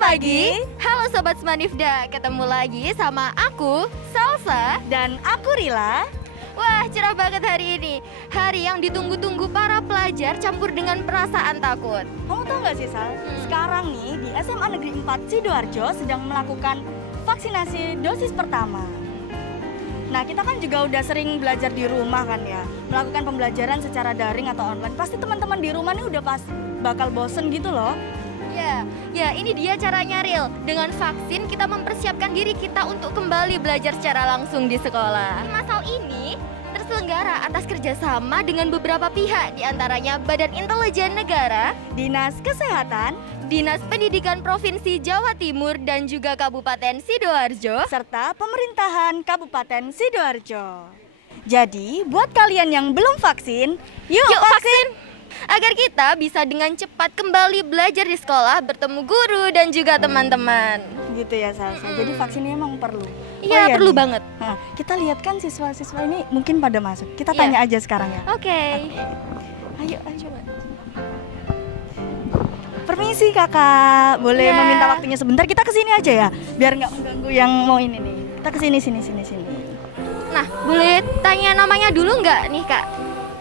pagi. Halo Sobat Smanifda, ketemu lagi sama aku, Salsa. Dan aku Rila. Wah, cerah banget hari ini. Hari yang ditunggu-tunggu para pelajar campur dengan perasaan takut. Kamu tahu nggak sih Sal, sekarang nih di SMA Negeri 4 Sidoarjo sedang melakukan vaksinasi dosis pertama. Nah, kita kan juga udah sering belajar di rumah kan ya, melakukan pembelajaran secara daring atau online. Pasti teman-teman di rumah nih udah bakal bosen gitu loh. Ya, ini dia caranya Ril. Dengan vaksin kita mempersiapkan diri kita untuk kembali belajar secara langsung di sekolah. Masal ini terselenggara atas kerjasama dengan beberapa pihak, diantaranya Badan Intelijen Negara, Dinas Kesehatan, Dinas Pendidikan Provinsi Jawa Timur, dan juga Kabupaten Sidoarjo, serta pemerintahan Kabupaten Sidoarjo. Jadi, buat kalian yang belum vaksin, yuk vaksin! Agar kita bisa dengan cepat kembali belajar di sekolah, bertemu guru dan juga teman-teman. Gitu ya Salsa, jadi vaksin ini emang perlu. Iya, perlu nih. banget. Nah, kita lihat kan siswa-siswa ini mungkin pada masuk. Kita tanya aja sekarang ya. Oke. Ayo coba. Permisi kakak, boleh meminta waktunya sebentar? Kita kesini aja ya, biar nggak mengganggu yang mau ini nih. Kita kesini sini. Nah, boleh tanya namanya dulu nggak nih kak?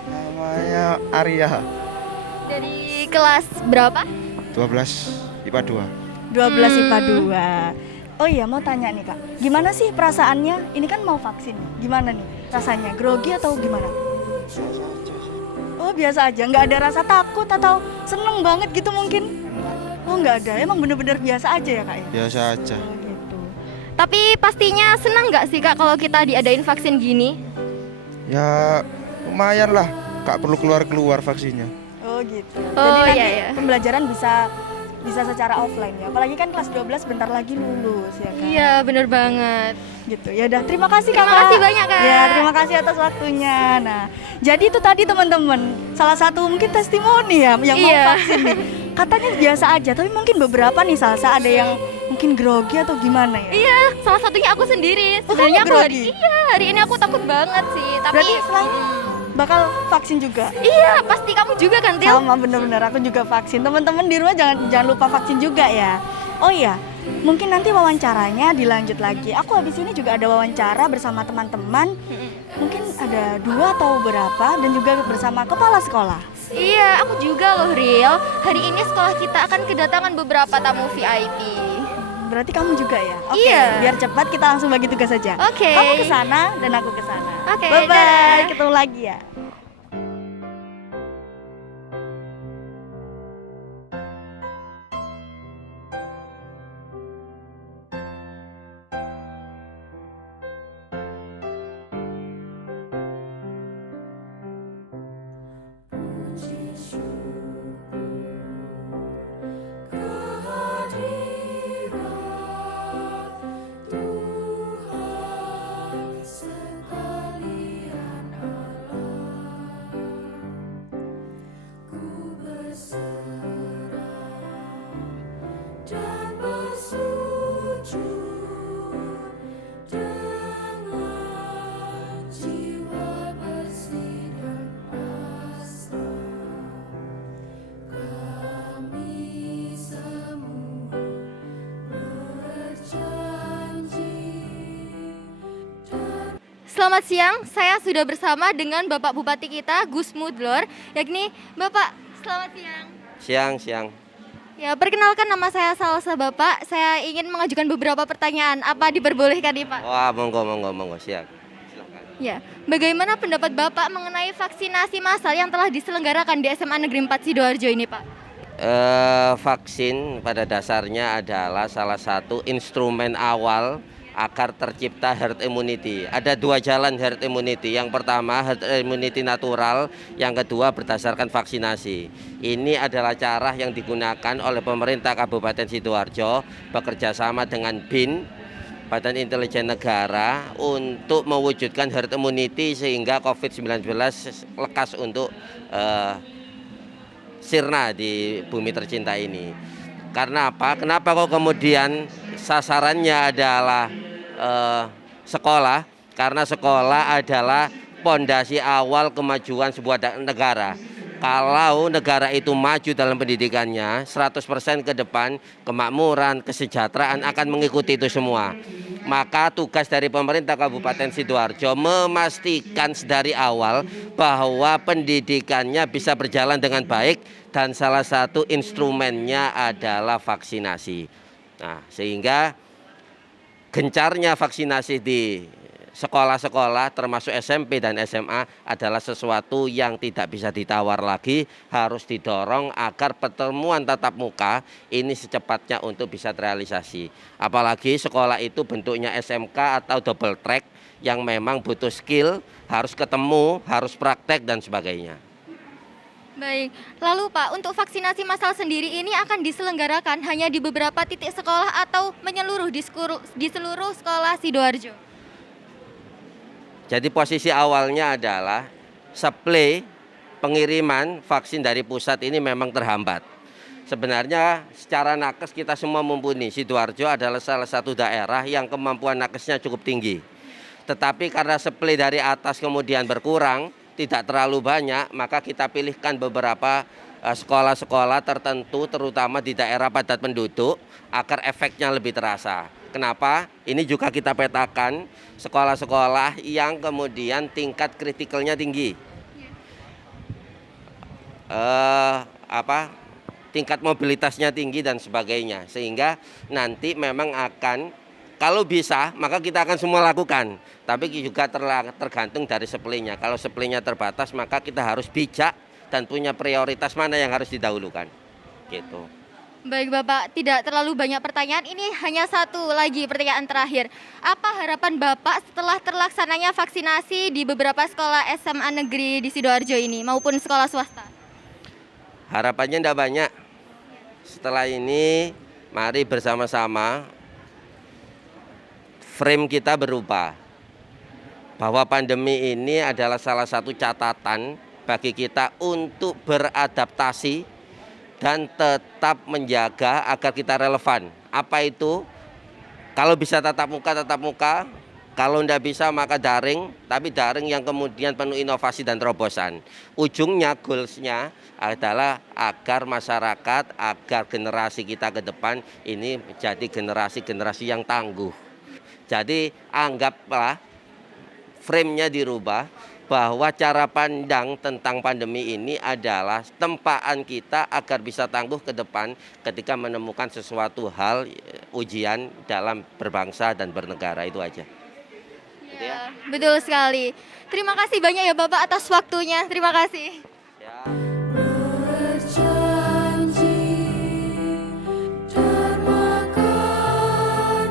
Namanya Arya, Dari kelas berapa? 12 IPA 2. 12 IPA 2. Oh iya, mau tanya nih kak, gimana sih perasaannya? Ini kan mau vaksin, gimana nih rasanya? Grogi atau gimana? Oh biasa aja, nggak ada rasa takut atau seneng banget gitu mungkin? Oh nggak ada, emang bener-bener biasa aja ya kak ya? Biasa aja. Oh gitu. Tapi pastinya senang nggak sih kak kalau kita diadain vaksin gini? Ya lumayan lah, gak perlu keluar-keluar vaksinnya. Oh gitu. Oh, Jadi nanti iya. pembelajaran bisa secara offline ya. Apalagi kan kelas 12 bentar lagi lulus ya kan. Iya, bener banget. Gitu. Ya udah, terima kasih Terima Kakak. kasih banyak, Kak. Ya, terima kasih atas waktunya. Nah, jadi itu tadi teman-teman, salah satu mungkin testimoni ya yang mau Iya. vaksin nih. Katanya biasa aja, tapi mungkin beberapa nih Salsa ada yang mungkin grogi atau gimana ya. Iya, salah satunya aku sendiri. Oh, Sebenarnya kamu aku grogi? hari ini aku takut banget sih. Tapi Berarti selain bakal vaksin juga. iya, pasti kamu juga kan, Til? Sama bener-bener aku juga vaksin. Teman-teman di rumah jangan lupa vaksin juga ya. Oh iya, mungkin nanti wawancaranya dilanjut lagi. Aku habis ini juga ada wawancara bersama teman-teman. Mungkin ada 2 atau berapa dan juga bersama kepala sekolah. Iya, aku juga loh, Ril. Hari ini sekolah kita akan kedatangan beberapa tamu VIP. Berarti kamu juga ya? Oke, Iya. biar cepat kita langsung bagi tugas saja. Oke. Kamu ke sana dan aku ke sana. Oke, Bye bye. dadah. Ketemu lagi ya. Dan bersujud dengan jiwa bersih dan pasrah, kami semua berjanji. Selamat siang, saya sudah bersama dengan Bapak Bupati kita, Gus Mudlor. Yakni, Bapak, selamat siang. Siang. Ya, perkenalkan nama saya Salsa, Bapak. Saya ingin mengajukan beberapa pertanyaan. Apa diperbolehkan nih, Pak? Wah, monggo, siap. Silakan. Ya, bagaimana pendapat Bapak mengenai vaksinasi massal yang telah diselenggarakan di SMA Negeri 4 Sidoarjo ini, Pak? Vaksin pada dasarnya adalah salah satu instrumen awal agar tercipta herd immunity. Ada 2 jalan herd immunity. Yang pertama herd immunity natural, yang kedua berdasarkan vaksinasi. Ini adalah cara yang digunakan oleh pemerintah Kabupaten Sidoarjo bekerja sama dengan BIN, Badan Intelijen Negara, untuk mewujudkan herd immunity sehingga COVID-19 lekas untuk sirna di bumi tercinta ini. Karena apa? Kenapa kok kemudian sasarannya adalah sekolah? Karena sekolah adalah pondasi awal kemajuan sebuah negara. Kalau negara itu maju dalam pendidikannya, 100% ke depan kemakmuran, kesejahteraan akan mengikuti itu semua. Maka tugas dari pemerintah Kabupaten Sidoarjo memastikan dari awal bahwa pendidikannya bisa berjalan dengan baik dan salah satu instrumennya adalah vaksinasi. Nah, sehingga gencarnya vaksinasi di sekolah-sekolah termasuk SMP dan SMA adalah sesuatu yang tidak bisa ditawar lagi, harus didorong agar pertemuan tatap muka ini secepatnya untuk bisa terrealisasi. Apalagi sekolah itu bentuknya SMK atau double track yang memang butuh skill, harus ketemu, harus praktek dan sebagainya. Baik, lalu Pak, untuk vaksinasi massal sendiri ini akan diselenggarakan hanya di beberapa titik sekolah atau menyeluruh di seluruh sekolah Sidoarjo? Jadi posisi awalnya adalah supply pengiriman vaksin dari pusat ini memang terhambat. Sebenarnya secara nakes kita semua mumpuni. Sidoarjo adalah salah satu daerah yang kemampuan nakesnya cukup tinggi. Tetapi karena supply dari atas kemudian berkurang, tidak terlalu banyak, maka kita pilihkan beberapa sekolah-sekolah tertentu terutama di daerah padat penduduk agar efeknya lebih terasa. Kenapa? Ini juga kita petakan sekolah-sekolah yang kemudian tingkat kritikalnya tinggi. Tingkat mobilitasnya tinggi dan sebagainya. Sehingga nanti memang akan, kalau bisa maka kita akan semua lakukan. Tapi juga tergantung dari supply-nya. Kalau supply-nya terbatas maka kita harus bijak dan punya prioritas mana yang harus didahulukan. Gitu. Baik Bapak, tidak terlalu banyak pertanyaan, ini hanya satu lagi pertanyaan terakhir. Apa harapan Bapak setelah terlaksananya vaksinasi di beberapa sekolah SMA negeri di Sidoarjo ini maupun sekolah swasta? Harapannya tidak banyak. Setelah ini mari bersama-sama frame kita berubah. Bahwa pandemi ini adalah salah satu catatan bagi kita untuk beradaptasi dan tetap menjaga agar kita relevan. Apa itu? Kalau bisa tatap muka. Kalau tidak bisa maka daring, tapi daring yang kemudian penuh inovasi dan terobosan. Ujungnya, goalsnya adalah agar masyarakat, agar generasi kita ke depan ini menjadi generasi-generasi yang tangguh. Jadi anggaplah frame-nya dirubah, bahwa cara pandang tentang pandemi ini adalah tempaan kita agar bisa tangguh ke depan ketika menemukan sesuatu hal ujian dalam berbangsa dan bernegara. Itu aja. Ya, betul sekali. Terima kasih banyak ya Bapak atas waktunya. Terima kasih. Ya. Berjanji dermakan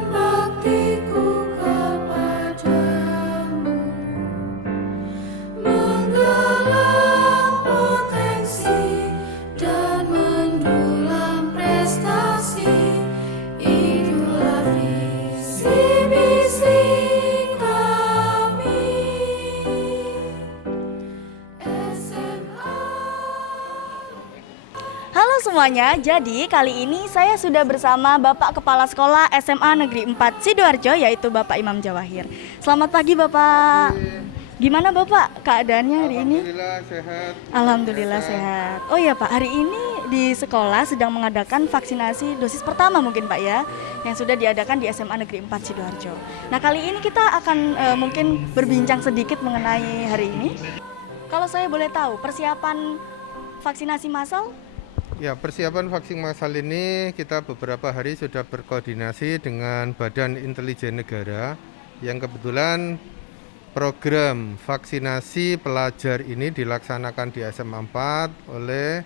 baktiku kepadamu, menggalang potensi dan mendulang prestasi. Itulah visi misi kami SMA. Halo semuanya, jadi kali ini saya sudah bersama Bapak Kepala Sekolah SMA Negeri 4 Sidoarjo, yaitu Bapak Imam Jawahir. Selamat pagi Bapak. Gimana Bapak keadaannya hari ini? Alhamdulillah sehat. Alhamdulillah sehat. Oh iya Pak, hari ini di sekolah sedang mengadakan vaksinasi dosis pertama mungkin Pak ya, yang sudah diadakan di SMA Negeri 4 Sidoarjo. Nah kali ini kita akan mungkin berbincang sedikit mengenai hari ini. Kalau saya boleh tahu, persiapan vaksinasi massal? Ya, persiapan vaksin massal ini kita beberapa hari sudah berkoordinasi dengan Badan Intelijen Negara yang kebetulan program vaksinasi pelajar ini dilaksanakan di SMA 4 oleh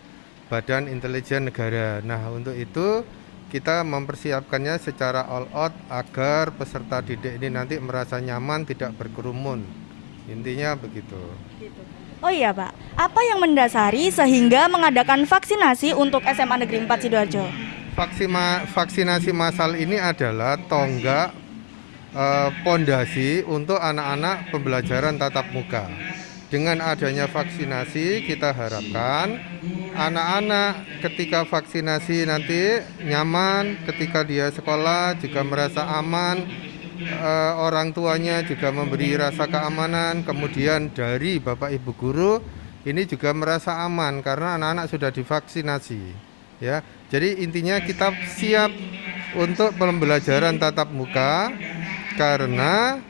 Badan Intelijen Negara. Nah, untuk itu kita mempersiapkannya secara all out agar peserta didik ini nanti merasa nyaman, tidak berkerumun. Intinya begitu. Oh iya Pak, apa yang mendasari sehingga mengadakan vaksinasi untuk SMA Negeri 4 Sidoarjo? Vaksinasi massal ini adalah tonggak pondasi untuk anak-anak pembelajaran tatap muka. Dengan adanya vaksinasi kita harapkan anak-anak ketika vaksinasi nanti nyaman, ketika dia sekolah juga merasa aman, orang tuanya juga memberi rasa keamanan, kemudian dari Bapak Ibu guru ini juga merasa aman karena anak-anak sudah divaksinasi. Ya, jadi intinya kita siap untuk pembelajaran tatap muka karena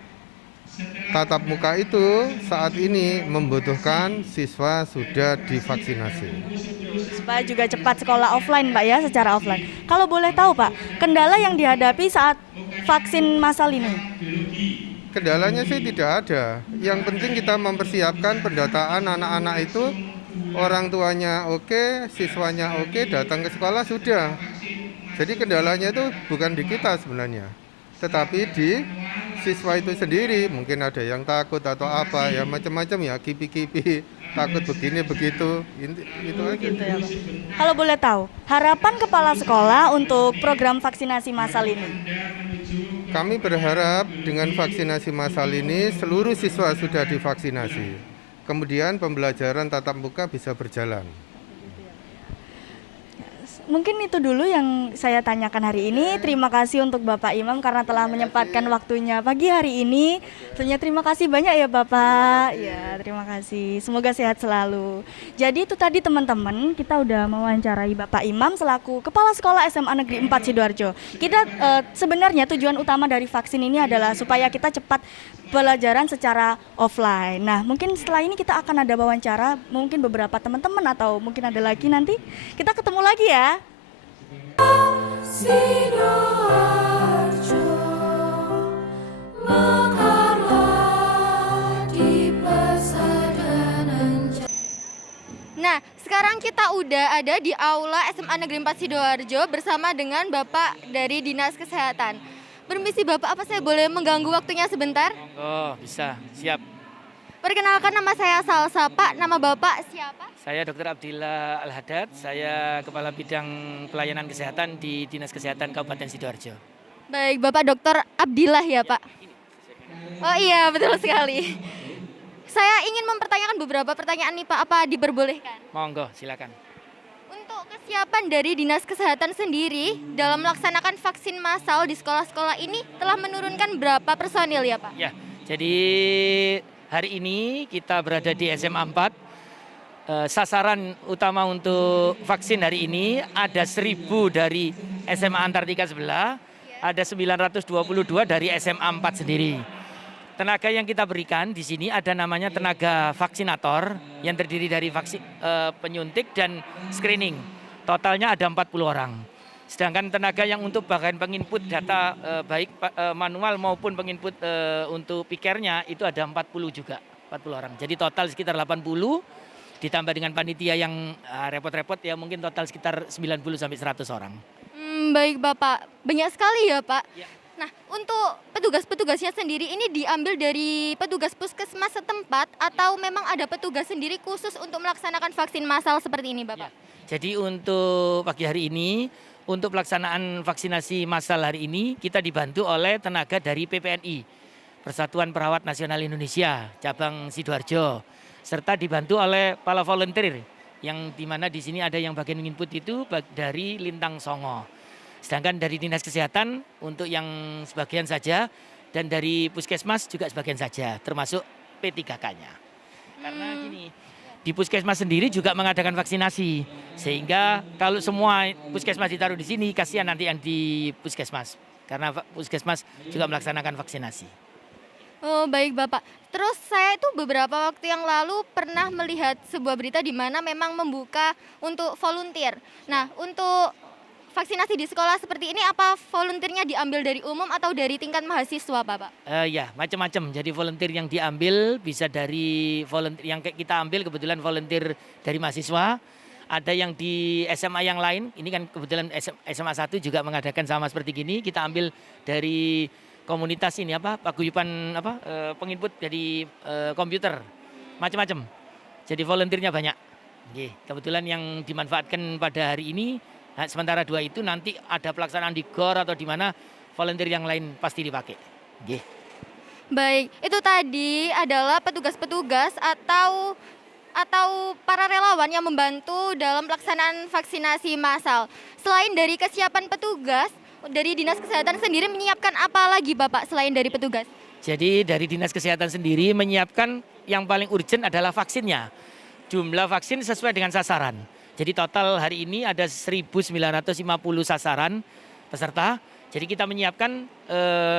tatap muka itu saat ini membutuhkan siswa sudah divaksinasi. Supaya juga cepat sekolah offline Pak ya, secara offline. Kalau boleh tahu Pak, kendala yang dihadapi saat vaksin massal ini? Kendalanya sih tidak ada. Yang penting kita mempersiapkan pendataan anak-anak itu, orang tuanya oke, siswanya oke, datang ke sekolah sudah. Jadi kendalanya itu bukan di kita sebenarnya, tetapi di siswa itu sendiri. Mungkin ada yang takut atau apa, ya macam-macam ya, kipi-kipi, takut begini begitu, itu aja. Gitu ya Pak. Kalau boleh tahu, harapan kepala sekolah untuk program vaksinasi massal ini? Kami berharap dengan vaksinasi massal ini seluruh siswa sudah divaksinasi. Kemudian pembelajaran tatap muka bisa berjalan. Mungkin itu dulu yang saya tanyakan hari ini. Terima kasih untuk Bapak Imam karena telah menyempatkan waktunya pagi hari ini. Tentunya terima kasih banyak ya Bapak. Ya, terima kasih. Semoga sehat selalu. Jadi itu tadi teman-teman, kita udah mewawancarai Bapak Imam selaku Kepala Sekolah SMA Negeri 4 Sidoarjo. Kita sebenarnya tujuan utama dari vaksin ini adalah supaya kita cepat pelajaran secara offline. Nah, mungkin setelah ini kita akan ada wawancara, mungkin beberapa teman-teman atau mungkin ada lagi nanti. Kita ketemu lagi ya. Sidoarjo mekarlah di persadanan. Nah, sekarang kita udah ada di Aula SMA Negeri 4 Sidoarjo bersama dengan Bapak dari Dinas Kesehatan. Permisi Bapak, apa saya boleh mengganggu waktunya sebentar? Oh, bisa. Siap. Perkenalkan, nama saya Salsa. Pak, nama Bapak siapa? Saya Dr. Abdillah Al-Haddad. Saya Kepala Bidang Pelayanan Kesehatan di Dinas Kesehatan Kabupaten Sidoarjo. Baik, Bapak Dr. Abdillah ya Pak? Oh iya, betul sekali. Saya ingin mempertanyakan beberapa pertanyaan nih Pak, apa diperbolehkan? Monggo, silakan. Untuk kesiapan dari Dinas Kesehatan sendiri dalam melaksanakan vaksin massal di sekolah-sekolah ini telah menurunkan berapa personil ya Pak? Ya, jadi hari ini kita berada di SMA 4. Sasaran utama untuk vaksin hari ini ada 1.000 dari SMA Antartika sebelah, ada 922 dari SMA 4 sendiri. Tenaga yang kita berikan di sini ada namanya tenaga vaksinator yang terdiri dari penyuntik dan screening. Totalnya ada 40 orang. Sedangkan tenaga yang untuk bagian penginput data baik manual maupun penginput untuk pikernya itu ada 40 juga, 40 orang. Jadi total sekitar 80 ditambah dengan panitia yang repot-repot ya mungkin total sekitar 90 sampai 100 orang. Baik Bapak, banyak sekali ya Pak. Ya. Nah, untuk petugas-petugasnya sendiri ini diambil dari petugas puskesmas setempat atau memang ada petugas sendiri khusus untuk melaksanakan vaksin massal seperti ini Bapak? Ya. Jadi untuk pagi hari ini, untuk pelaksanaan vaksinasi massal hari ini kita dibantu oleh tenaga dari PPNI, Persatuan Perawat Nasional Indonesia, cabang Sidoarjo, serta dibantu oleh para volunteer yang dimana di sini ada yang bagian input itu dari Lintang Songo. Sedangkan dari Dinas Kesehatan untuk yang sebagian saja dan dari Puskesmas juga sebagian saja, termasuk P3K-nya. Karena gini, di Puskesmas sendiri juga mengadakan vaksinasi, sehingga kalau semua Puskesmas ditaruh di sini, kasihan nanti yang di Puskesmas, karena Puskesmas juga melaksanakan vaksinasi. Oh baik Bapak, terus saya itu beberapa waktu yang lalu pernah melihat sebuah berita di mana memang membuka untuk volunteer. Nah, untuk vaksinasi di sekolah seperti ini apa volunteernya diambil dari umum atau dari tingkat mahasiswa Bapak? Ya macam-macam, jadi volunteer yang diambil bisa dari volunteer yang kita ambil kebetulan volunteer dari mahasiswa. Ada yang di SMA yang lain, ini kan kebetulan SMA 1 juga mengadakan sama seperti gini, kita ambil dari komunitas ini paguyuban penginput dari komputer macam-macam. Jadi volunteernya banyak. Kebetulan yang dimanfaatkan pada hari ini sementara 2 itu nanti ada pelaksanaan di GOR atau di mana volunteer yang lain pasti dipakai. Baik, itu tadi adalah petugas-petugas atau para relawan yang membantu dalam pelaksanaan vaksinasi massal. Selain dari kesiapan petugas, dari Dinas Kesehatan sendiri menyiapkan apa lagi Bapak selain dari petugas? Jadi dari Dinas Kesehatan sendiri menyiapkan yang paling urgent adalah vaksinnya. jumlah vaksin sesuai dengan sasaran. Jadi total hari ini ada 1.950 sasaran peserta. Jadi kita menyiapkan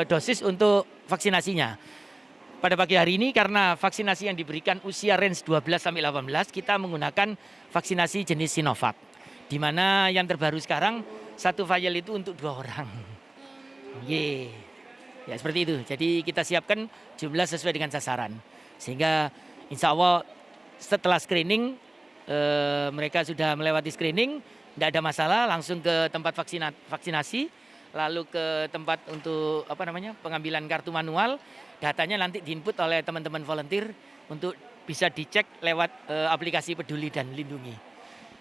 dosis untuk vaksinasinya. Pada pagi hari ini karena vaksinasi yang diberikan usia range 12 sampai 18, kita menggunakan vaksinasi jenis Sinovac. Di mana yang terbaru sekarang satu vial itu untuk 2 orang. Ya seperti itu. Jadi kita siapkan jumlah sesuai dengan sasaran. Sehingga insya Allah setelah screening mereka sudah melewati screening, tidak ada masalah, langsung ke tempat vaksinasi, lalu ke tempat untuk pengambilan kartu manual. Datanya nanti diinput oleh teman-teman volunteer untuk bisa dicek lewat aplikasi Peduli dan Lindungi.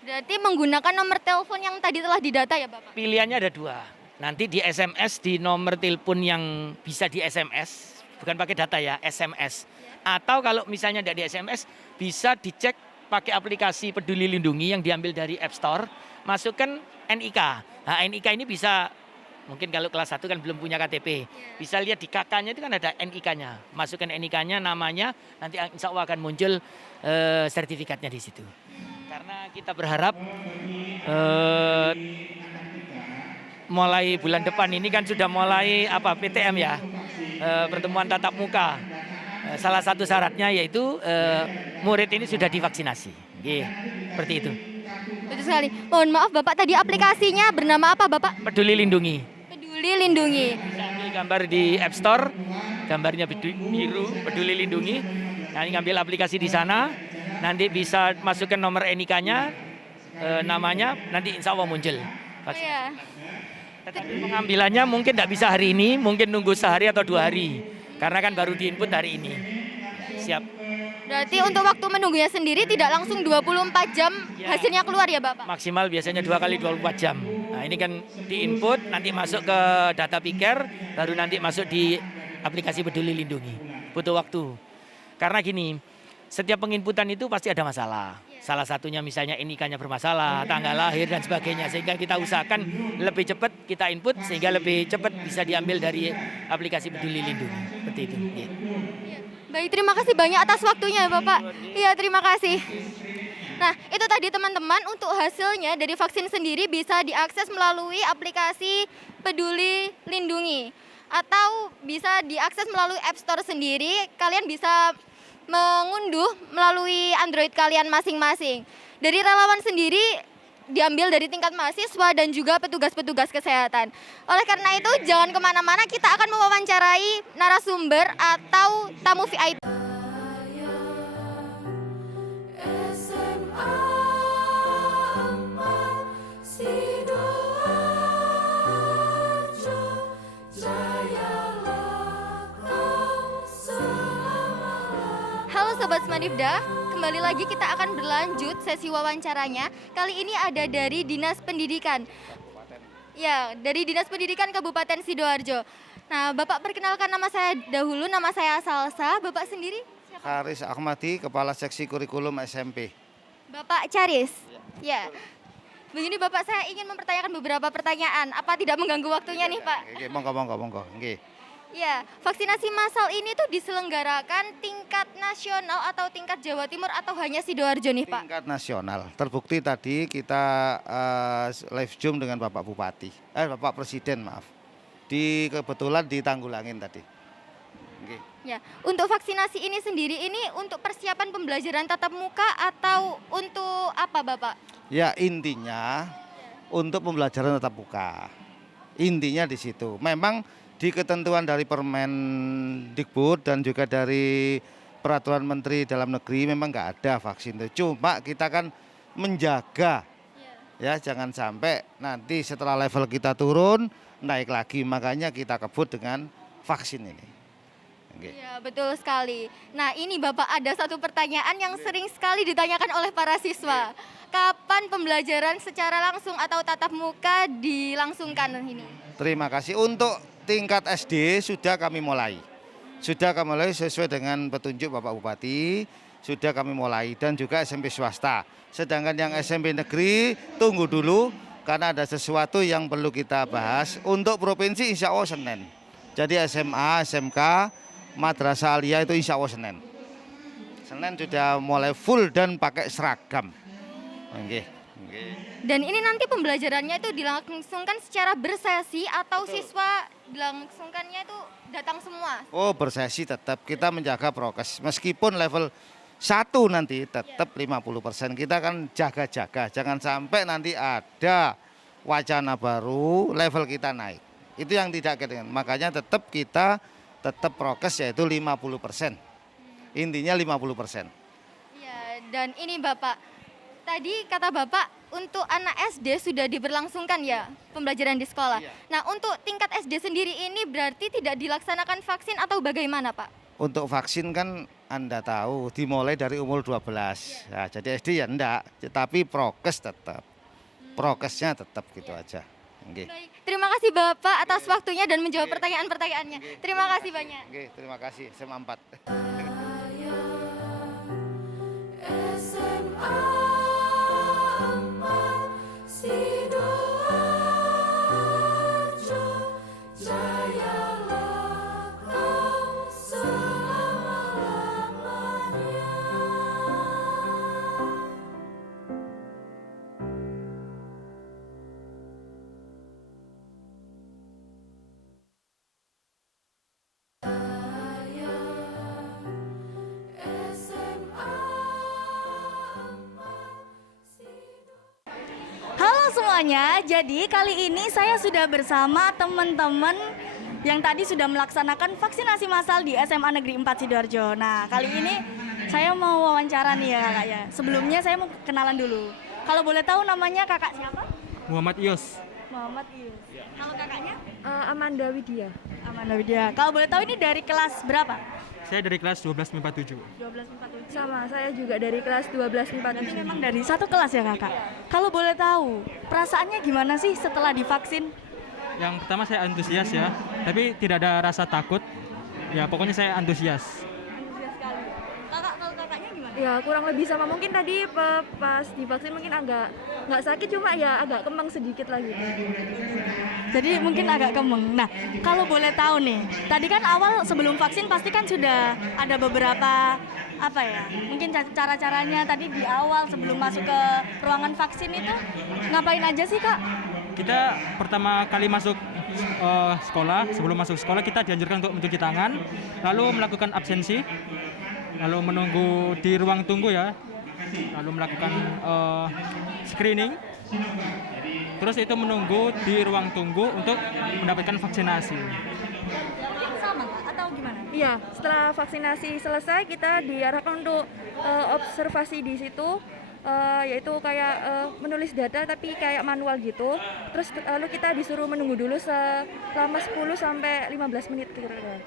Berarti menggunakan nomor telepon yang tadi telah didata ya Bapak? Pilihannya ada 2. Nanti di SMS di nomor telepon yang bisa di SMS, bukan pakai data ya, SMS. Atau kalau misalnya tidak di SMS, bisa dicek pakai aplikasi Peduli Lindungi yang diambil dari App Store, masukkan NIK. Nah, NIK ini bisa, mungkin kalau kelas 1 kan belum punya KTP, bisa lihat di KK-nya itu kan ada NIK-nya. Masukkan NIK-nya, namanya, nanti insya Allah akan muncul sertifikatnya di situ. Karena kita berharap mulai bulan depan ini kan sudah mulai PTM ya, pertemuan tatap muka. Salah satu syaratnya yaitu murid ini sudah divaksinasi. Seperti itu. Betul sekali. Mohon maaf Bapak, tadi aplikasinya bernama apa Bapak? Peduli Lindungi. Peduli Lindungi. Bisa ambil gambar di App Store, gambarnya biru, Peduli Lindungi. Nanti ngambil aplikasi di sana, nanti bisa masukkan nomor NIK-nya, namanya, nanti insya Allah muncul. Oh, ya. Tetapi pengambilannya mungkin tidak bisa hari ini, mungkin nunggu sehari atau 2 hari. Karena kan baru diinput hari ini. Siap. Berarti untuk waktu menunggunya sendiri tidak langsung 24 jam hasilnya keluar ya Bapak? Maksimal biasanya 2 kali 24 jam. Nah ini kan diinput, nanti masuk ke data piker, baru nanti masuk di aplikasi Peduli Lindungi. Butuh waktu. Karena gini, setiap penginputan itu pasti ada masalah. Salah satunya misalnya NIK-nya bermasalah, tanggal lahir dan sebagainya. Sehingga kita usahakan lebih cepat kita input sehingga lebih cepat bisa diambil dari aplikasi Peduli Lindungi. Seperti itu. Ya. Baik, terima kasih banyak atas waktunya Bapak. Iya, terima kasih. Nah, itu tadi teman-teman, untuk hasilnya dari vaksin sendiri bisa diakses melalui aplikasi Peduli Lindungi. Atau bisa diakses melalui App Store sendiri, kalian bisa mengunduh melalui Android kalian masing-masing. Dari relawan sendiri diambil dari tingkat mahasiswa dan juga petugas-petugas kesehatan. Oleh karena itu jangan kemana-mana, kita akan mewawancarai narasumber atau tamu VIP. SMA 4 Sidoarjo, jayalah kau selamanya. Halo Sobat Semanifda, kembali lagi kita akan berlanjut sesi wawancaranya. Kali ini ada dari Dinas Pendidikan. Ya, dari Dinas Pendidikan Kabupaten Sidoarjo. Nah, Bapak perkenalkan nama saya dahulu, nama saya Salsa. Bapak sendiri? Siapa? Haris Ahmadi, Kepala Seksi Kurikulum SMP. Bapak Charis. Ya. Begini Bapak, saya ingin mempertanyakan beberapa pertanyaan. Apa tidak mengganggu waktunya nih Pak? Oke, monggo. Nggih. Ya, vaksinasi massal ini tuh diselenggarakan tingkat nasional atau tingkat Jawa Timur atau hanya Sidoarjo nih Pak? Tingkat nasional. Terbukti tadi kita live Zoom dengan Bapak Bupati, Bapak Presiden maaf. Kebetulan di Tanggulangin tadi. Nggih. Ya, untuk vaksinasi ini sendiri ini untuk persiapan pembelajaran tatap muka atau untuk apa Bapak? Ya intinya untuk pembelajaran tatap muka. Intinya di situ. Memang di ketentuan dari Permendikbud dan juga dari Peraturan Menteri Dalam Negeri memang nggak ada vaksin itu. Cuma kita kan menjaga ya jangan sampai nanti setelah level kita turun naik lagi, makanya kita kebut dengan vaksin ini. Iya betul sekali. Nah ini Bapak ada satu pertanyaan yang sering sekali ditanyakan oleh para siswa. Kapan pembelajaran secara langsung atau tatap muka dilangsungkan ini? Terima kasih. Untuk tingkat SD sudah kami mulai. Sudah kami mulai sesuai dengan petunjuk Bapak Bupati, sudah kami mulai dan juga SMP swasta. Sedangkan yang SMP negeri tunggu dulu karena ada sesuatu yang perlu kita bahas. Untuk provinsi insya Allah Senin. Jadi SMA, SMK, Madrasah Aliyah itu insya Allah Senin. Senin sudah mulai full dan pakai seragam. Nggih, nggih. Dan ini nanti pembelajarannya itu dilangsungkan secara bersesi atau siswa dilangsungkannya itu datang semua? Oh, bersesi tetap kita menjaga prokes. Meskipun level 1 nanti tetap 50%. Kita kan jaga-jaga. Jangan sampai nanti ada wacana baru level kita naik. Itu yang tidak kita. Makanya tetap kita tetap prokes yaitu 50%. Intinya 50%. Iya, dan ini Bapak, tadi kata Bapak untuk anak SD sudah diberlangsungkan ya pembelajaran di sekolah. Iya. Nah, untuk tingkat SD sendiri ini berarti tidak dilaksanakan vaksin atau bagaimana, Pak? Untuk vaksin kan Anda tahu dimulai dari umur 12. Nah, jadi SD ya enggak, tapi prokes tetap. Prokesnya tetap gitu aja. Nggih. Baik, terima kasih Bapak atas waktunya dan menjawab pertanyaan-pertanyaannya. Terima kasih banyak. Nggih, terima kasih. SMA 4. SMA 4 Sidoarjo, jayalah kau selama-lamanya. Halo semuanya, jadi kali ini saya sudah bersama teman-teman yang tadi sudah melaksanakan vaksinasi massal di SMA Negeri 4 Sidoarjo. Nah, kali ini saya mau wawancara nih ya kakak ya. Sebelumnya saya mau kenalan dulu. Kalau boleh tahu namanya kakak siapa? Muhammad Ios. Muhammad Ius. Kalau kakaknya? Amanda Widya. Amanda Widya. Kalau boleh tahu ini dari kelas berapa? Saya dari kelas 12 MIPA 7. 1247. Sama, saya juga dari kelas 12 Berarti memang dari satu kelas ya kakak? Kalau boleh tahu, perasaannya gimana sih setelah divaksin? Yang pertama saya antusias ya, tapi tidak ada rasa takut. Ya pokoknya saya antusias. Antusias sekali. Kakak, kalau kakaknya gimana? Ya kurang lebih sama, mungkin tadi pas divaksin mungkin agak nggak sakit, cuma ya agak kembang sedikit lah gitu. Jadi mungkin agak kemeng. Nah, kalau boleh tahu nih, tadi kan awal sebelum vaksin pasti kan sudah ada beberapa apa ya? Mungkin cara-caranya tadi di awal sebelum masuk ke ruangan vaksin itu ngapain aja sih kak? Kita pertama kali masuk sekolah, sebelum masuk sekolah kita dianjurkan untuk mencuci tangan, lalu melakukan absensi, lalu menunggu di ruang tunggu ya, lalu melakukan screening. Terus itu menunggu di ruang tunggu untuk mendapatkan vaksinasi. Mungkin sama kak atau gimana? Iya, setelah vaksinasi selesai kita diarahkan untuk observasi di situ, yaitu kayak menulis data tapi kayak manual gitu. Terus lalu kita disuruh menunggu dulu selama 10 sampai 15 menit kira-kira.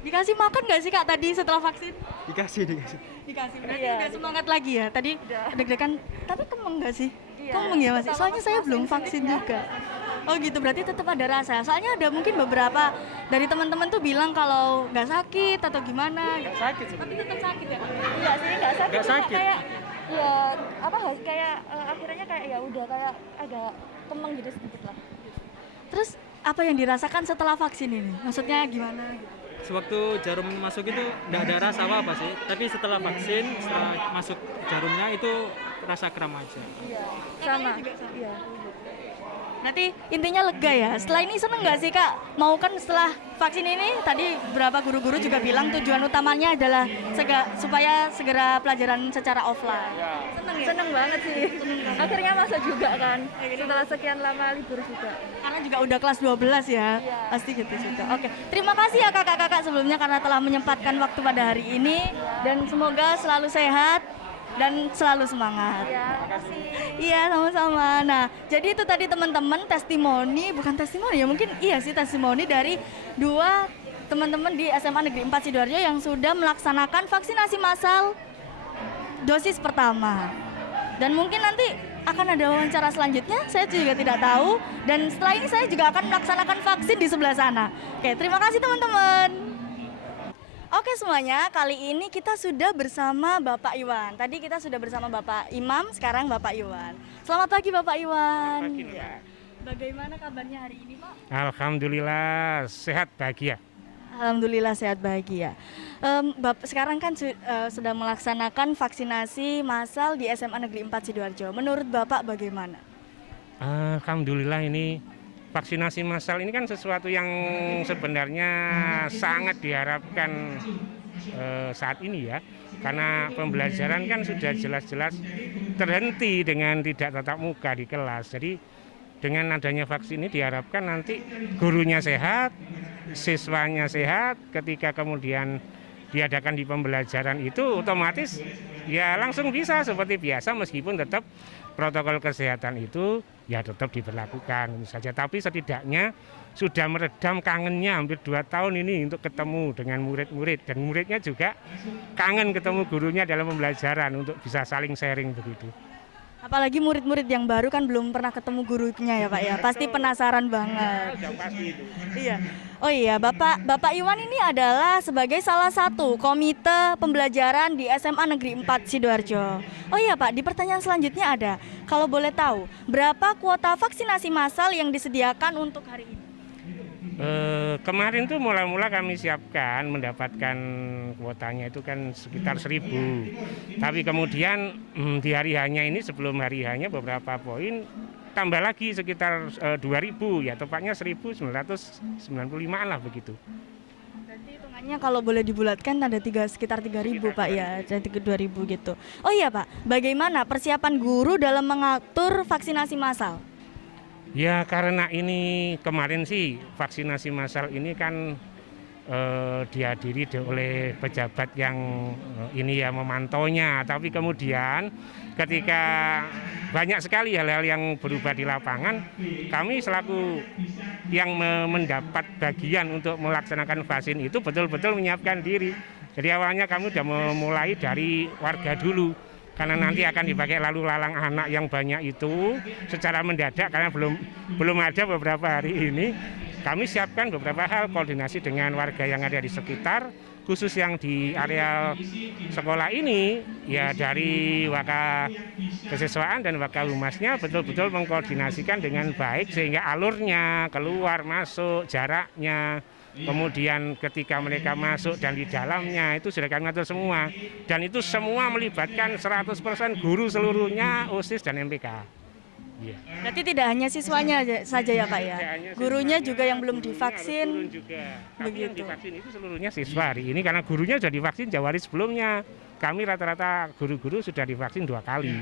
Dikasih makan nggak sih kak tadi setelah vaksin? Dikasih. Dikasih, berarti Iya. udah semangat lagi ya. Tadi deg-degan, tapi kemeng nggak sih? Iya. Kemeng ya masih. Sama Soalnya saya belum vaksin juga. Oh gitu, berarti tetap ada rasa. Soalnya ada mungkin beberapa dari teman-teman tuh bilang kalau nggak sakit atau gimana. Nggak sakit Tapi tetap sakit ya. Iya sih, nggak sakit. Nggak cuma sakit. kayak ya apa kayak akhirnya kayak ya udah kayak agak kembang gitu sedikit lah. Terus apa yang dirasakan setelah vaksin ini? Maksudnya gimana? Gitu? Sewaktu jarum masuk itu tidak ada rasa apa-apa sih, tapi setelah vaksin, setelah masuk jarumnya itu rasa kram aja. Iya, sama. juga sama? Iya. Berarti intinya lega ya. Setelah ini seneng nggak sih kak? Mau kan setelah vaksin ini tadi beberapa guru-guru juga bilang tujuan utamanya adalah supaya segera pelajaran secara offline. Seneng ya? Seneng banget sih. Akhirnya masa juga kan. Setelah sekian lama libur juga. Karena juga udah kelas 12 ya. Pasti gitu juga. Oke, terima kasih ya kakak-kakak sebelumnya karena telah menyempatkan waktu pada hari ini dan semoga selalu sehat dan selalu semangat. Iya, sama-sama. Nah, jadi itu tadi teman-teman testimoni, bukan testimoni ya, mungkin iya sih testimoni dari dua teman-teman di SMA Negeri 4 Sidoarjo yang sudah melaksanakan vaksinasi massal dosis pertama. Dan mungkin nanti akan ada wawancara selanjutnya, saya juga tidak tahu. Dan setelah ini saya juga akan melaksanakan vaksin di sebelah sana. Oke, terima kasih teman-teman. Oke semuanya, kali ini kita sudah bersama Bapak Iwan. Tadi kita sudah bersama Bapak Imam, sekarang Bapak Iwan. Selamat pagi Bapak Iwan. Bagaimana kabarnya hari ini Pak? Alhamdulillah sehat bahagia. Alhamdulillah sehat bahagia. Bapak sekarang kan sedang melaksanakan vaksinasi massal di SMA Negeri 4 Sidoarjo. Menurut Bapak bagaimana? Alhamdulillah ini vaksinasi massal ini kan sesuatu yang sebenarnya sangat diharapkan saat ini ya. Karena pembelajaran kan sudah jelas-jelas terhenti dengan tidak tatap muka di kelas. Jadi dengan adanya vaksin ini diharapkan nanti gurunya sehat, siswanya sehat, ketika kemudian diadakan di pembelajaran itu otomatis ya langsung bisa seperti biasa meskipun tetap protokol kesehatan itu ya tetap diberlakukan saja. Tapi setidaknya sudah meredam kangennya hampir 2 tahun ini untuk ketemu dengan murid-murid dan muridnya juga kangen ketemu gurunya dalam pembelajaran untuk bisa saling sharing begitu. Apalagi murid-murid yang baru kan belum pernah ketemu gurunya ya Pak ya, pasti penasaran banget. Iya. Oh iya, Bapak Iwan ini adalah sebagai salah satu komite pembelajaran di SMA Negeri 4 Sidoarjo. Oh iya Pak, di pertanyaan selanjutnya ada, kalau boleh tahu, berapa kuota vaksinasi massal yang disediakan untuk hari ini? Kemarin tuh mula-mula kami siapkan mendapatkan kuotanya itu kan sekitar 1.000. Tapi kemudian di hari hanya ini sebelum hari hanya beberapa poin tambah lagi sekitar 2.000 ya tepatnya 1.995-an lah begitu. Berarti hitungannya kalau boleh dibulatkan ada sekitar 3.000 Pak ya, jadi 2.000 gitu. Oh iya Pak, bagaimana persiapan guru dalam mengatur vaksinasi massal? Ya karena ini kemarin sih vaksinasi massal ini kan dihadiri oleh pejabat yang ini ya memantaunya. Tapi kemudian ketika banyak sekali hal-hal yang berubah di lapangan, kami selaku yang mendapat bagian untuk melaksanakan vaksin itu betul-betul menyiapkan diri. Jadi awalnya kami sudah memulai dari warga dulu. Karena nanti akan dipakai lalu lalang anak yang banyak itu secara mendadak karena belum ada beberapa hari ini. Kami siapkan beberapa hal koordinasi dengan warga yang ada di sekitar, khusus yang di area sekolah ini ya dari Waka Kesiswaan dan Waka Humasnya betul-betul mengkoordinasikan dengan baik sehingga alurnya keluar masuk jaraknya. Kemudian ketika mereka masuk dan di dalamnya itu sudah kami atur semua. Dan itu semua melibatkan 100% guru seluruhnya, OSIS dan MPK. Ya. Berarti tidak hanya siswanya saja ya Pak ya? Gurunya juga yang belum divaksin. Juga. Begitu. Tapi yang divaksin itu seluruhnya siswa hari ini karena gurunya sudah divaksin jauh hari sebelumnya. Kami rata-rata guru-guru sudah divaksin 2 kali.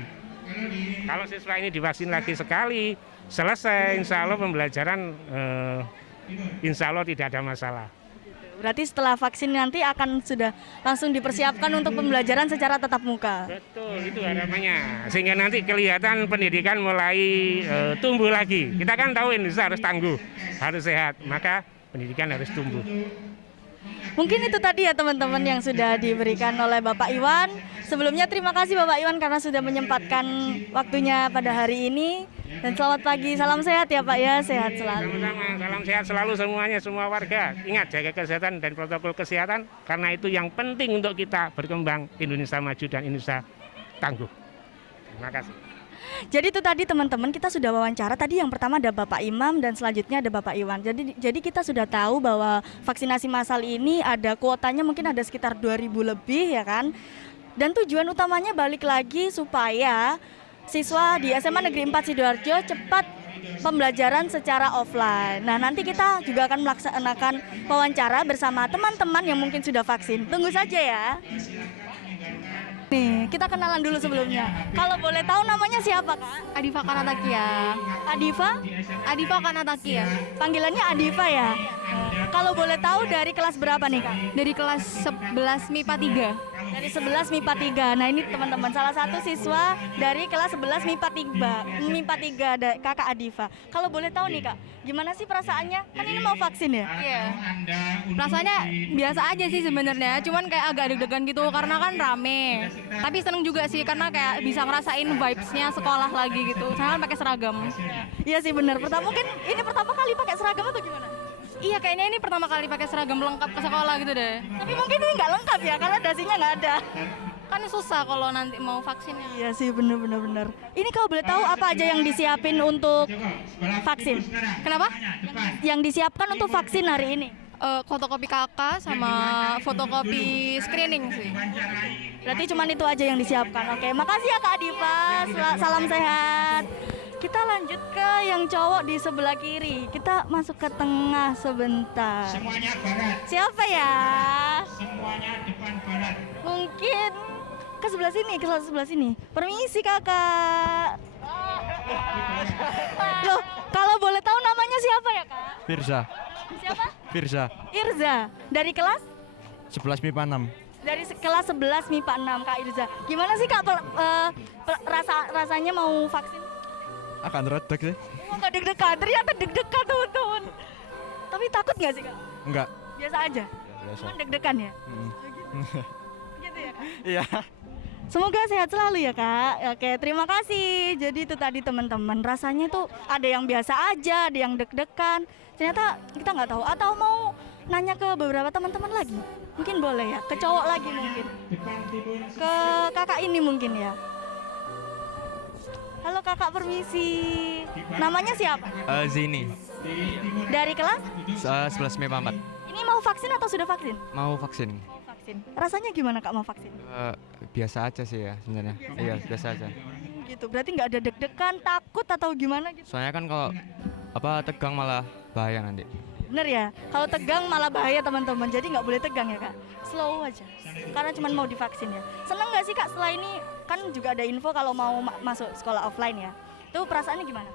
Kalau siswa ini divaksin lagi sekali, selesai insya Allah pembelajaran insya Allah tidak ada masalah. Berarti setelah vaksin nanti akan sudah langsung dipersiapkan untuk pembelajaran secara tatap muka. Betul, itu harapannya. Sehingga nanti kelihatan pendidikan mulai tumbuh lagi. Kita kan tahu Indonesia harus tangguh, harus sehat, maka pendidikan harus tumbuh. Mungkin itu tadi ya teman-teman yang sudah diberikan oleh Bapak Iwan. Sebelumnya terima kasih Bapak Iwan karena sudah menyempatkan waktunya pada hari ini. Dan selamat pagi, salam sehat ya Pak ya, sehat selalu. Sama-sama, salam sehat selalu semuanya, semua warga. Ingat jaga kesehatan dan protokol kesehatan karena itu yang penting untuk kita berkembang Indonesia maju dan Indonesia tangguh. Terima kasih. Jadi itu tadi teman-teman kita sudah wawancara. Tadi yang pertama ada Bapak Imam dan selanjutnya ada Bapak Iwan. Jadi kita sudah tahu bahwa vaksinasi massal ini ada kuotanya mungkin ada sekitar 2.000 lebih ya kan. Dan tujuan utamanya balik lagi supaya siswa di SMA Negeri 4 Sidoarjo cepat pembelajaran secara offline. Nah nanti kita juga akan melaksanakan wawancara bersama teman-teman yang mungkin sudah vaksin. Tunggu saja ya. Nih, kita kenalan dulu sebelumnya. Kalau boleh tahu namanya siapa, Kak? Adifa Kanatakia. Adifa? Adifa Kanatakia. Panggilannya Adifa ya? Kalau boleh tahu dari kelas berapa nih, Kak? Dari kelas 11 MIPA 3. Dari 11 MIPA 3. Nah, ini teman-teman salah satu siswa dari kelas 11 MIPA 3 ada Kakak Adifa. Kalau boleh tahu nih, Kak, gimana sih perasaannya? Kan ini mau vaksin ya? Iya. Rasanya biasa aja sih sebenarnya, cuman kayak agak deg-degan gitu karena kan rame. Tapi seneng juga sih karena kayak bisa ngerasain vibes-nya sekolah lagi gitu. Saya kan pakai seragam. Iya sih benar. Mungkin ini pertama kali pakai seragam atau gimana? Iya kayaknya ini pertama kali pakai seragam lengkap ke sekolah gitu deh. Tapi mungkin ini nggak lengkap ya karena dasinya nggak ada. Kan susah kalau nanti mau vaksinnya. Iya sih benar. Ini kalau boleh tahu apa aja yang disiapin untuk vaksin? Kenapa? Yang disiapkan untuk vaksin hari ini? fotokopi kakak sama fotokopi screening sih. Berarti cuma itu aja yang disiapkan. Oke, makasih ya Kak Diva. Salam sehat. Kita lanjut ke yang cowok di sebelah kiri. Kita masuk ke tengah sebentar. Semuanya barat. Siapa ya? Semuanya depan barat. Mungkin ke sebelah sini, ke sebelah sini. Permisi Kakak. Loh, kalau boleh tahu namanya siapa ya Kak? Firza. Siapa? Firza. Irza. Dari kelas? 11 MIPA 6. Dari kelas 11 MIPA 6 Kak Irza. Gimana sih Kak rasanya mau vaksin? Akan redek sih. Oh, nggak deg-degan, ternyata deg-degan teman-teman. Tapi takut nggak sih Kak? Enggak. Biasa aja? Biasa. Cuman deg-degan ya? Mm. Gitu ya Kak? Iya. Semoga sehat selalu ya Kak. Oke, terima kasih. Jadi itu tadi teman-teman, rasanya tuh ada yang biasa aja, ada yang deg-degan. Ternyata kita nggak tahu. Atau mau nanya ke beberapa teman-teman lagi? Mungkin boleh ya, ke cowok lagi mungkin. Ke kakak ini mungkin ya. Halo kakak, permisi. Namanya siapa? Zini. Dari kelas? 11 MIPA 4. Ini mau vaksin atau sudah vaksin? Mau vaksin. Mau vaksin. Rasanya gimana kak mau vaksin? Biasa aja sih ya sebenarnya. Iya, biasa aja. Gitu, berarti nggak ada deg-degan, takut atau gimana gitu? Soalnya kan kalau tegang malah bahaya nanti. Bener ya, kalau tegang malah bahaya teman-teman, jadi nggak boleh tegang ya kak. Slow aja, karena cuma mau divaksin ya. Seneng nggak sih kak setelah ini? Kan juga ada info kalau mau masuk sekolah offline ya. Itu perasaannya gimana?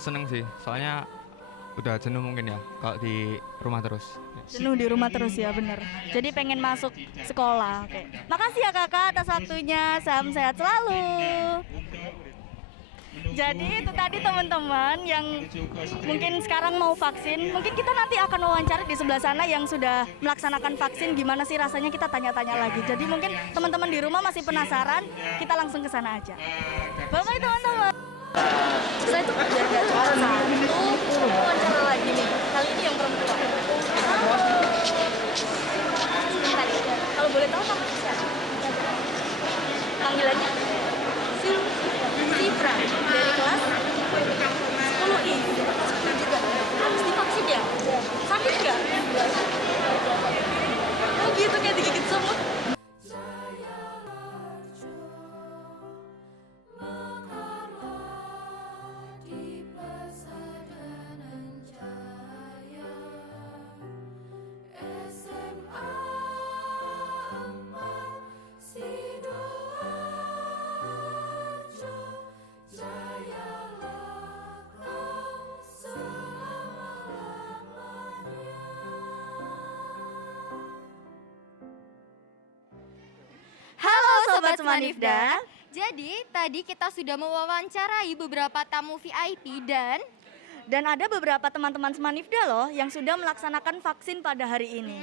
Seneng sih, soalnya udah jenuh mungkin ya kalau di rumah terus. Jenuh di rumah terus ya, bener. Jadi pengen masuk sekolah. Oke. Makasih ya kakak atas waktunya, salam sehat selalu. Jadi itu tadi teman-teman yang mungkin sekarang mau vaksin. Mungkin kita nanti akan wawancara di sebelah sana yang sudah melaksanakan vaksin. Gimana sih rasanya, kita tanya-tanya lagi. Jadi mungkin teman-teman di rumah masih penasaran, kita langsung ke sana aja. Bye-bye teman-teman. Saya tuh biar gak cuma satu wawancara lagi nih. Kali ini yang perempuan. Sebentar ya. Kalau boleh tahu namanya siapa? Panggilannya? Sifra dari kelas 10I. Juga habis divaksin ya? Sakit nggak? Oh gitu, kayak digigit semut. Di Persadanan Jaya SMA 4 Sidoarjo, jayalah kau selama-lamanya. Halo Sobat Semanifda. Jadi tadi kita sudah mewawancarai beberapa tamu VIP dan ada beberapa teman-teman Semanifda loh yang sudah melaksanakan vaksin pada hari ini.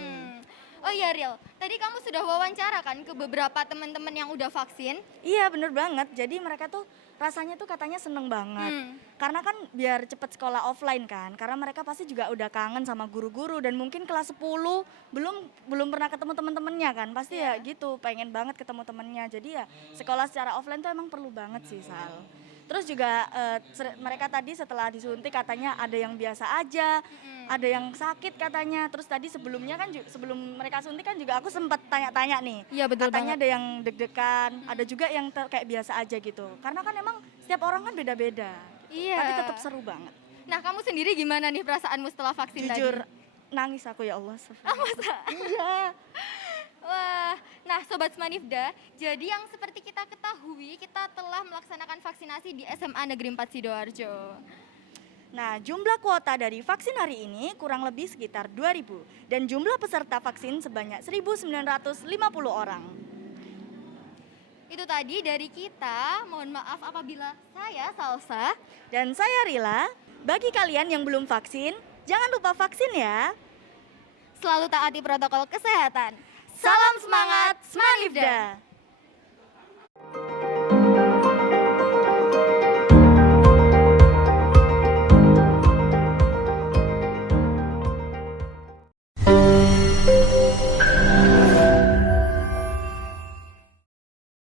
oh iya Ril, tadi kamu sudah wawancara kan ke beberapa teman-teman yang udah vaksin? Iya bener banget, jadi mereka tuh rasanya tuh katanya seneng banget. Karena kan biar cepet sekolah offline kan, karena mereka pasti juga udah kangen sama guru-guru dan mungkin kelas 10 belum pernah ketemu teman-temannya kan, pasti ya gitu, pengen banget ketemu temennya. Jadi ya sekolah secara offline tuh emang perlu banget sih Sal. Terus juga mereka tadi setelah disuntik katanya ada yang biasa aja, ada yang sakit katanya. Terus tadi sebelumnya kan sebelum mereka suntik kan juga aku sempat tanya-tanya nih. Iya betul katanya banget. ada yang deg-degan, ada juga yang kayak biasa aja gitu. Karena kan emang setiap orang kan beda-beda. Iya. Tapi tetap seru banget. Nah kamu sendiri gimana nih perasaanmu setelah vaksin Jujur tadi? nangis aku ya Allah. Masa? Iya. Wah, nah Sobat Semanifda, jadi yang seperti kita ketahui, kita telah melaksanakan vaksinasi di SMA Negeri 4 Sidoarjo. Nah, jumlah kuota dari vaksin hari ini kurang lebih sekitar 2.000 dan jumlah peserta vaksin sebanyak 1.950 orang. Itu tadi dari kita, mohon maaf apabila saya Salsa dan saya Rila. Bagi kalian yang belum vaksin, jangan lupa vaksin ya. Selalu taati protokol kesehatan. Salam semangat, Semanifda!